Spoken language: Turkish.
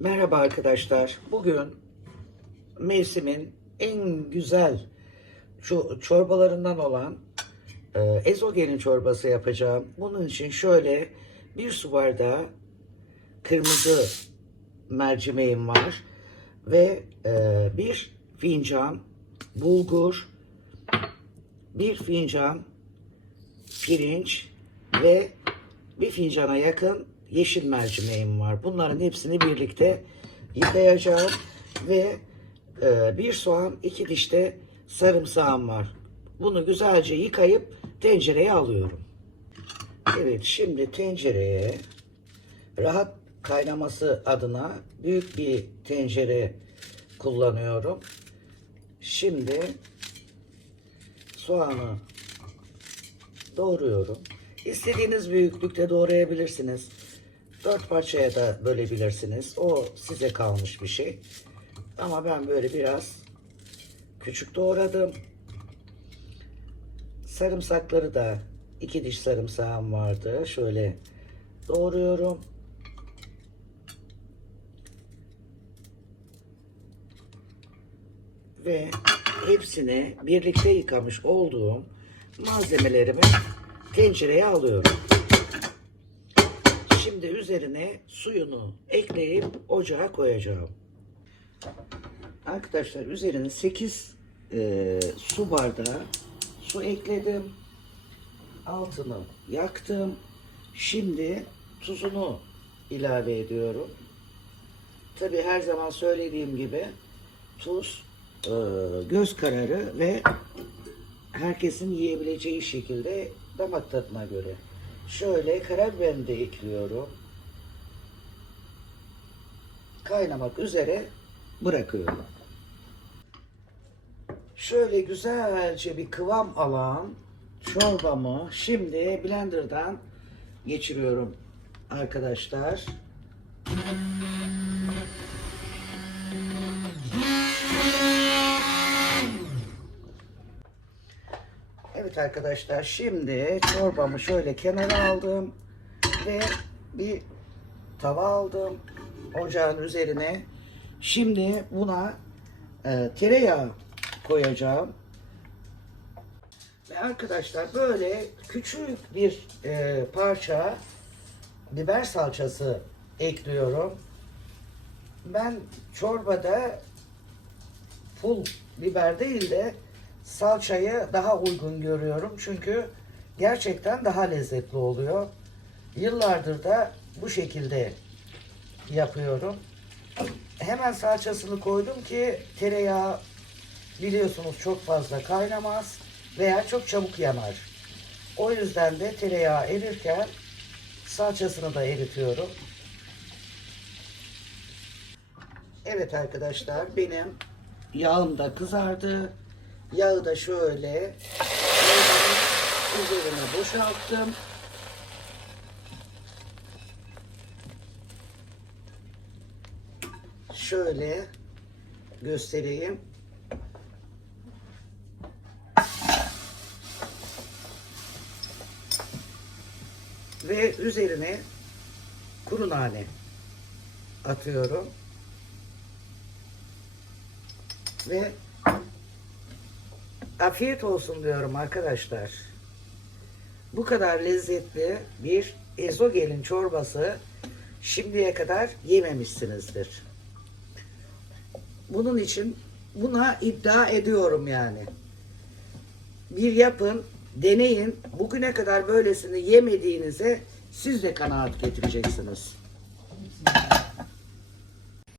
Merhaba arkadaşlar. Bugün mevsimin en güzel çorbalarından olan ezogelin çorbası yapacağım. Bunun için şöyle bir su bardağı kırmızı mercimeğim var ve bir fincan bulgur, bir fincan pirinç ve bir fincana yakın yeşil mercimeğim var. Bunların hepsini birlikte yıkayacağım ve bir soğan, 2 diş de sarımsağım var. Bunu güzelce yıkayıp tencereye alıyorum. Evet, şimdi tencereye rahat kaynaması adına büyük bir tencere kullanıyorum. Şimdi soğanı doğruyorum. İstediğiniz büyüklükte doğrayabilirsiniz. 4 parçaya da bölebilirsiniz. O size kalmış bir şey. Ama ben böyle biraz küçük doğradım. Sarımsakları da 2 diş sarımsağım vardı. Şöyle doğruyorum. Ve hepsini birlikte yıkamış olduğum malzemelerimi tencereye alıyorum. Şimdi üzerine suyunu ekleyip ocağa koyacağım. Arkadaşlar üzerine 8 su bardağı su ekledim. Altını yaktım. Şimdi tuzunu ilave ediyorum. Tabi her zaman söylediğim gibi tuz göz kararı ve herkesin yiyebileceği şekilde damak tadına göre. Şöyle karabiberini de ekliyorum. Kaynamak üzere bırakıyorum. Şöyle güzelce bir kıvam alan çorbamı şimdi blenderdan geçiriyorum arkadaşlar. Evet arkadaşlar, şimdi çorbamı şöyle kenara aldım ve bir tava aldım ocağın üzerine. Şimdi buna tereyağı koyacağım. Ve arkadaşlar böyle küçük bir parça biber salçası ekliyorum. Ben çorbada pul biber değil de salçayı daha uygun görüyorum. Çünkü gerçekten daha lezzetli oluyor. Yıllardır da bu şekilde yapıyorum. Hemen salçasını koydum ki tereyağı biliyorsunuz çok fazla kaynamaz veya çok çabuk yanar. O yüzden de tereyağı erirken salçasını da eritiyorum. Evet arkadaşlar, benim yağım da kızardı. Yağı da şöyle üzerine boşalttım. Şöyle göstereyim. Ve üzerine kuru nane atıyorum. Ve afiyet olsun diyorum arkadaşlar. Bu kadar lezzetli bir ezogelin çorbası şimdiye kadar yememişsinizdir. Bunun için buna iddia ediyorum yani. Bir yapın, deneyin. Bugüne kadar böylesini yemediğinize siz de kanaat getireceksiniz.